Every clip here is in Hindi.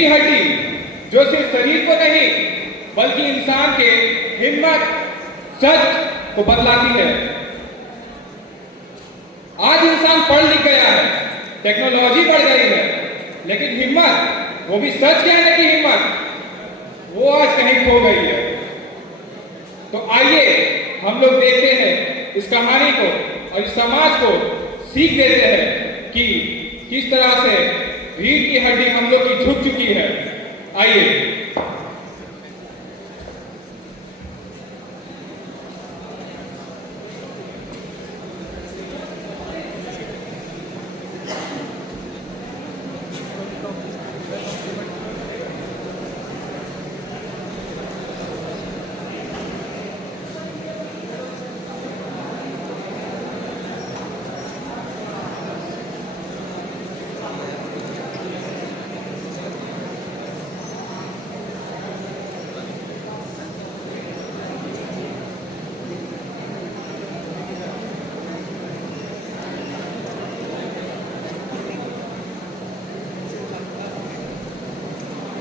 की हड्डी जो सिर्फ शरीर को नहीं बल्कि इंसान के हिम्मत, सच को बदलाती है। आज इंसान पढ़ लिख गया है, टेक्नोलॉजी बढ़ गई है, लेकिन हिम्मत, वो भी सच कहने की हिम्मत, वो आज कहीं खो गई है। तो आइए हम लोग देखते हैं इस कहानी को और इस समाज को सीख देते हैं कि किस तरह से रीढ़ की हड्डी हम लोग की झुक चुकी है। आइए।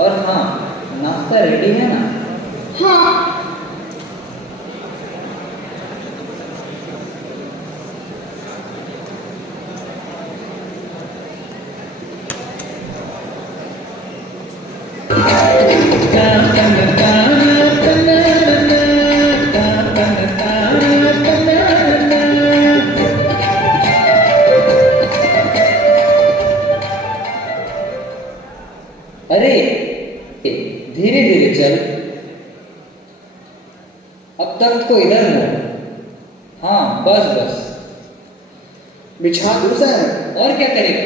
और हाँ, नाश्ता रेडी है ना? हाँ। अरे धीरे धीरे चल, अब तख्त को इधर मोड़। हाँ बस बस, बिछा दूं सर? और क्या करेगा?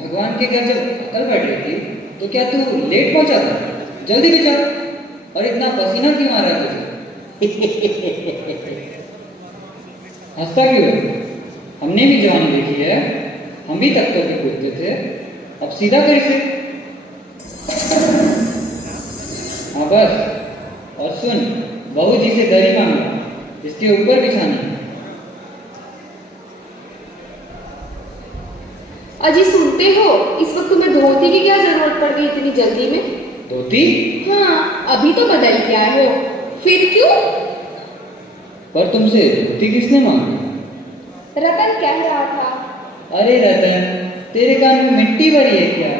भगवान के घर जब अकल बैठ रही थी तो क्या तू लेट पहुंचा था? जल्दी बिछा। और इतना पसीना क्यों आ रहा है तुझे? हंसता क्यों? हमने भी जवानी देखी है, हम भी तख्तों पे कूदते थे। अब सीधा कर इसे। हाँ बस, और सुन, बहू जी से दरी मांगना, इसके ऊपर बिछानी है। अजी सुनते हो, इस वक्त तुम्हें धोती की क्या जरूरत पड़ गई इतनी जल्दी में? धोती? हाँ, अभी तो बदल के आए हो, फिर क्यों? पर तुमसे धोती किसने मांगी? रतन कह रहा था। अरे रतन, तेरे कान में मिट्टी भरी है क्या?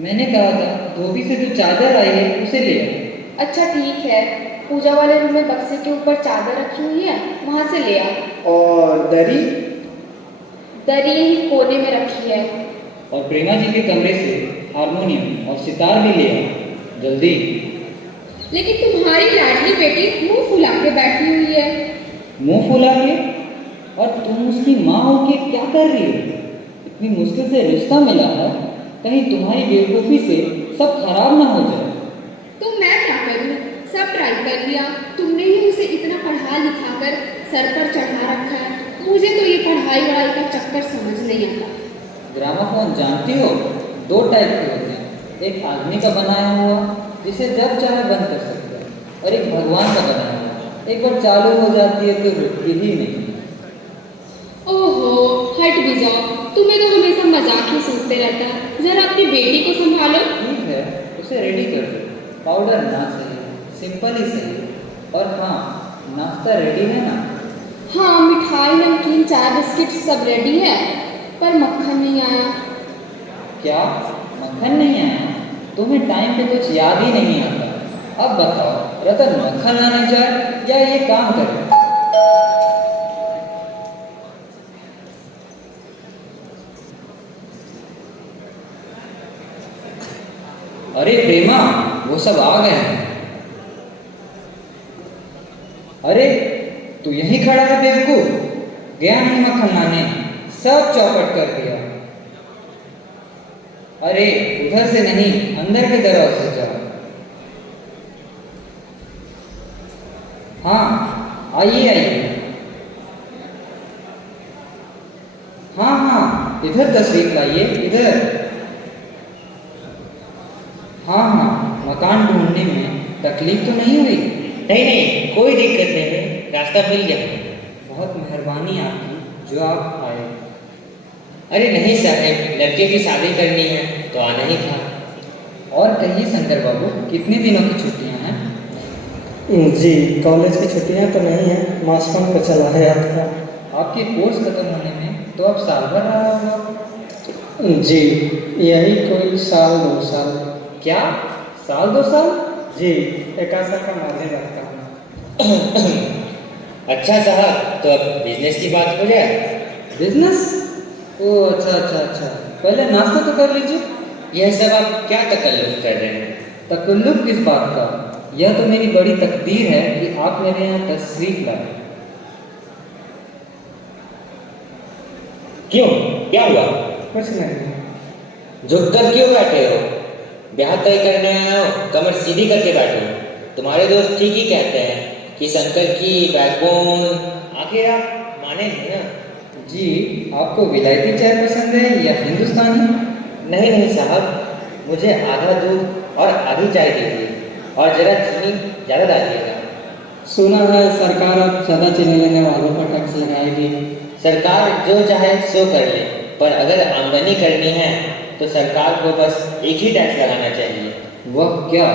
मैंने कहा था धोबी से जो चादर आई है उसे ले आ। अच्छा ठीक है, पूजा वाले रूम में बक्से के ऊपर चादर रखी हुई है, वहां से ले आ। और दरी? दरी यही कोने में रखी है। और प्रेमा जी के कमरे से हारमोनियम और सितार भी ले आ, जल्दी। लेकिन तुम्हारी लाडली बेटी मुंह फुला के बैठी हुई है। मुंह फुला के? और तुम उसकी माँ होके क्या कर रही हो? इतनी मुश्किल से रिश्ता मिला है, कहीं तुम्हारी बेवकूफ़ी से सब खराब ना हो जाए। तो मैं क्या करूं? सब ट्राई कर लिया, तुमने ही उसे इतना पढ़ा लिखा कर सर पर चढ़ा रखा है। मुझे तो ये पढ़ाई वढ़ाई का चक्कर समझ नहीं आता। ग्रामाफोन जानती हो, दो टाइप के होते हैं। एक आदमी का बनाया हुआ जिसे जब चाहे बंद कर सकते हैं, और एक भगवान का बनाया हुआ, एक बार चालू हो जाती है तो रुकती ही नहीं। ओहो, हट भी जाओ, तुम्हें तो हमेशा मजाक ही सुनते रहता है। जरा अपनी बेटी को संभालो। ठीक है, उसे रेडी कर दो। पाउडर ना सही, सिंपल ही सही। और हाँ, नाश्ता रेडी है ना? हाँ, मिठाई, नमकीन, चाय, बिस्किट सब रेडी है, पर मक्खन नहीं आया। क्या मक्खन नहीं आया? तुम्हें टाइम पे कुछ याद ही नहीं आता। अब बताओ, रतन मक्खन आने जाए या ये काम करे? अरे प्रेमा, वो सब आ गए हैं। अरे तू यहीं खड़ा है बेवकूफ, गया नहीं मक्खन लाने, सब चौपट कर दिया। अरे उधर से नहीं, अंदर के दरवाजे से जाओ। हाँ आइए आइए। हाँ हाँ, इधर तशरीफ लाइए, इधर। हाँ हाँ, मकान ढूंढने में तकलीफ तो नहीं हुई? नहीं नहीं, कोई दिक्कत नहीं है, रास्ता मिल गया। बहुत मेहरबानी आपकी जो आप आए। अरे नहीं साहब, लड़के की शादी करनी है तो आना ही था। और कहिए शंकर बाबू, कितने दिनों की छुट्टियां हैं? जी कॉलेज की छुट्टियां तो नहीं है, मास कम पर चला है आपका। आपके कोर्स खत्म होने में तो अब साल भर रहा होगा। जी यही कोई साल 2 साल। क्या साल 2 साल? जी एक आशा का माध्यम रखता हूँ। अच्छा साहब, तो अब बिजनेस की बात हो जाए। बिजनेस? ओ अच्छा अच्छा अच्छा, पहले नाश्ता तो कर लीजिए। यह सब आप क्या तकल्लुफ़ कर रहे हैं? तकल्लुफ किस बात का? यह तो मेरी बड़ी तकदीर है कि आप मेरे यहाँ तशरीफ लाए। क्यों, क्या हुआ? कुछ नहीं। झुककर क्यों बैठे हो? ब्याह तय करने आए हो, कमर सीधी करके बैठो। तुम्हारे दोस्त ठीक ही कहते हैं कि शंकर की बैकबोन। आखिर आप माने नहीं ना? जी, आपको विलायती चाय पसंद है या हिंदुस्तानी? नहीं नहीं साहब, मुझे आधा दूध और आधी चाय दीजिए, और जरा चीनी ज़्यादा डालिएगा। सुना है सरकार अब ज़्यादा चीनी लेने वालों पर टैक्स लगाएगी। सरकार जो चाहे सो कर ले, पर अगर आमदनी करनी है तो सरकार को बस एक ही टैक्स लगाना चाहिए। वह क्या?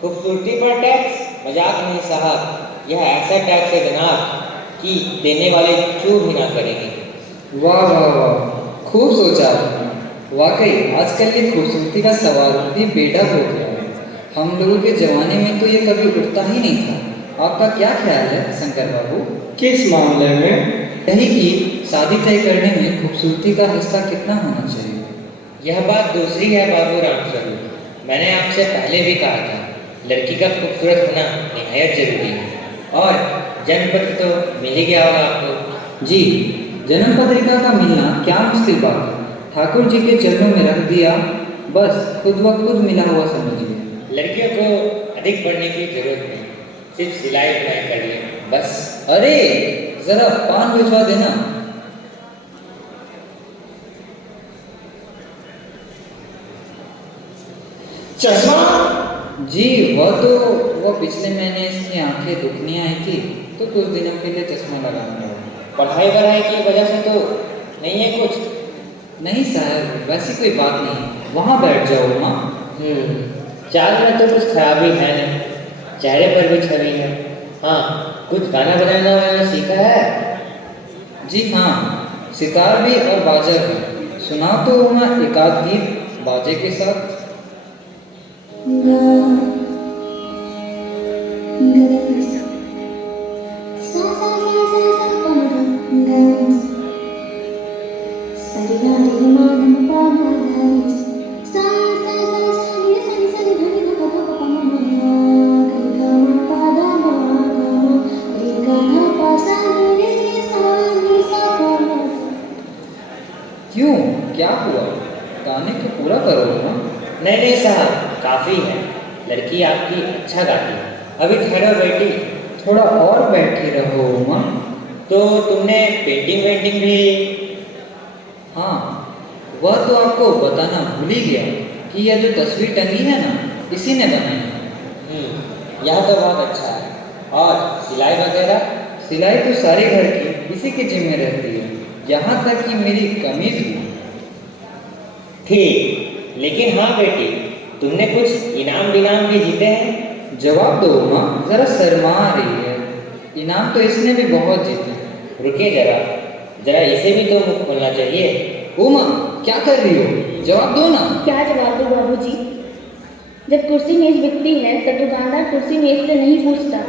खूबसूरती पर टैक्स? मजाक नहीं साहब, यह ऐसा टैक्स है जनाब कि देने वाले चू भी ना करेंगे। वाह वाह वाह, खूब सोचा आपने। वाकई आजकल ये खूबसूरती का सवाल भी बेढंग हो गया है। हम लोगों के जमाने में तो ये कभी उठता ही नहीं था। आपका क्या ख्याल है शंकर बाबू? किस मामले में? यही कि शादी तय करने में खूबसूरती का हिस्सा कितना होना चाहिए? यह बात दूसरी है बाबू राम स्वरूप। मैंने आपसे पहले भी कहा था, लड़की का खूबसूरत होना निहायत जरूरी है। और जन्मपत्र तो मिल ही गया होगा आपको। जी, जन्म पत्रिका का मिलना क्या मुश्किल बात है। ठाकुर जी के चरणों में रख दिया, बस खुद ब खुद मिला हुआ समझिए। लड़कियों को अधिक पढ़ने की जरूरत नहीं, सिर्फ सिलाई बुनाई करिए बस। अरे जरा पान भिजवा देना। चश्मा? जी वह पिछले महीने इसकी आंखें दुखनी आई थी, तो कुछ दिनों के लिए चश्मा लगाना पड़ा। पढ़ाई वढ़ाई की वजह से तो नहीं है कुछ? नहीं साहब, वैसी कोई बात नहीं, वहाँ बैठ जाओ माँ। चाल में तो कुछ खराबी है नहीं, चेहरे पर भी छवि है। हाँ, कुछ गाना बजाना मैंने सीखा है। जी हाँ, सितार भी और बाजा भी। सुनाओ तो माँ एक आध गीत बाजे के साथ। क्यों, क्या हुआ? गाने को पूरा करो ना। नहीं नहीं साहब, काफ़ी है। लड़की आपकी अच्छा गाती है। अभी ठहरो बेटी। थोड़ा और बैठे रहो माँ। तो तुमने पेंटिंग वेंटिंग भी? हाँ, वह तो आपको बताना भूल ही गया कि यह जो तस्वीर टंगी है ना, इसी ने बनाई है। यह तो बहुत अच्छा है। और सिलाई वगैरह? सिलाई तो सारे घर की इसी के जिम्मे रहती है, यहाँ तक कि मेरी कमीज भी। ठीक, लेकिन हाँ बेटी, तुमने कुछ इनाम विनाम भी जीते हैं? जवाब दो माँ, जरा शर्मा रही है। इनाम तो इसने भी बहुत जीते हैं। रुकिए जरा, जरा इसे भी तो मुख खोलना चाहिए। ओ माँ, क्या कर रही हो? जवाब दो ना। क्या जवाब दूं बाबूजी? जब कुर्सी मेज बिकती है तब दुकानदार कुर्सी मेज से नहीं पूछता,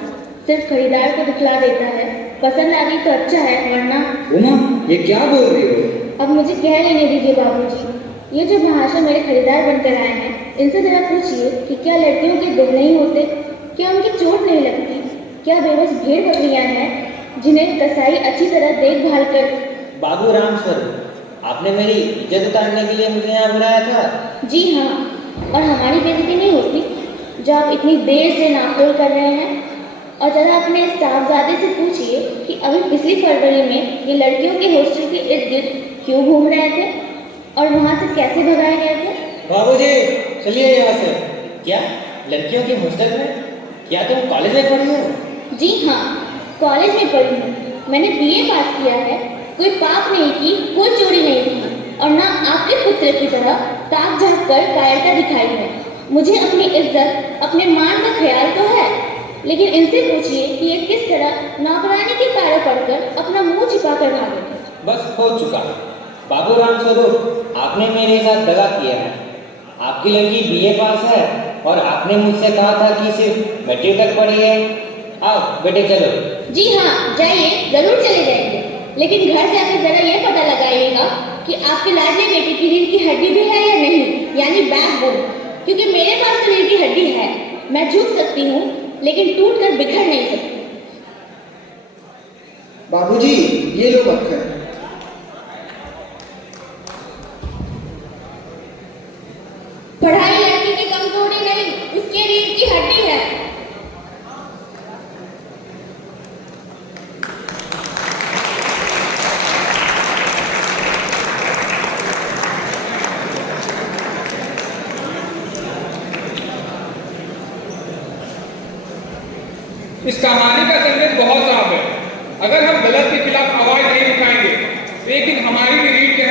सिर्फ खरीदार को दिखला देता है। पसंद आ गई तो अच्छा है, वरना। ओ माँ, ये क्या बोल रही हो? अब मुझे कह लेने दीजिए बाबूजी। ये जो महाशय मेरे खरीदार बनकर आए हैं, इनसे जरा पूछिए कि क्या लड़कियों के दिल नहीं होते? क्या उनकी चोट नहीं लगती? क्या बेबस भेड़ बकरियां हैं जिन्हें कसाई अच्छी तरह देखभाल कर। बाबू राम स्वरूप, आपने मेरी इज्जत उतारने के लिए मुझे यहाँ बुलाया था? जी हाँ, और हमारी बेइज्जती नहीं होती जो आप इतनी देर से नाखोल कर रहे हैं। और जरा अपने साहबजादे से पूछिए कि अभी पिछली फरवरी में ये लड़कियों के हॉस्टल के इर्द गिर्द क्यों घूम रहे थे और वहाँ से कैसे भगाए गए थे। बाबूजी, चलिए यहाँ से। क्या लड़कियों के हॉस्टल में? क्या तुम कॉलेज में पढ़ी हो? जी हाँ, कॉलेज में पढ़ी हूँ। मैंने बीए पास किया है, कोई पाप नहीं की, कोई चोरी नहीं की, और ना आपके पुत्र की तरह ताक झाँक कर कायरता दिखाई है। मुझे अपनी इज्जत, अपने मान का ख्याल तो है, लेकिन इनसे पूछिए कि ये किस तरह नौकरानी के पैरों पड़कर अपना मुंह छिपा कर भागे थे। बस हो चुका। बाबू राम स्वरूप, आपने मेरे साथ दगा किया है। आपकी लड़की बीए पास है और आपने मुझसे कहा था कि सिर्फ मैट्रिक तक पढ़ी है। आओ बेटे चलो। जी हाँ, जाइए, जरूर चले जाएंगे, लेकिन घर जाकर जरा ये पता लगाइएगा कि आपके लाडले बेटे की रीढ़ की हड्डी भी है या नहीं, यानी बैकबोन, क्योंकि मेरे पास तो रीढ़ की हड्डी है। मैं झुक सकती हूँ, लेकिन टूट कर बिखर नहीं सकती। बाबूजी, ये लो मक्खन। पढ़ाई लड़की की कमजोरी नहीं, उसके रीढ़ की हड्डी है। इस कहानी का संदेश बहुत साफ है। अगर हम गलत के खिलाफ आवाज नहीं उठाएंगे, तो एक दिन हमारी भी रीढ़ की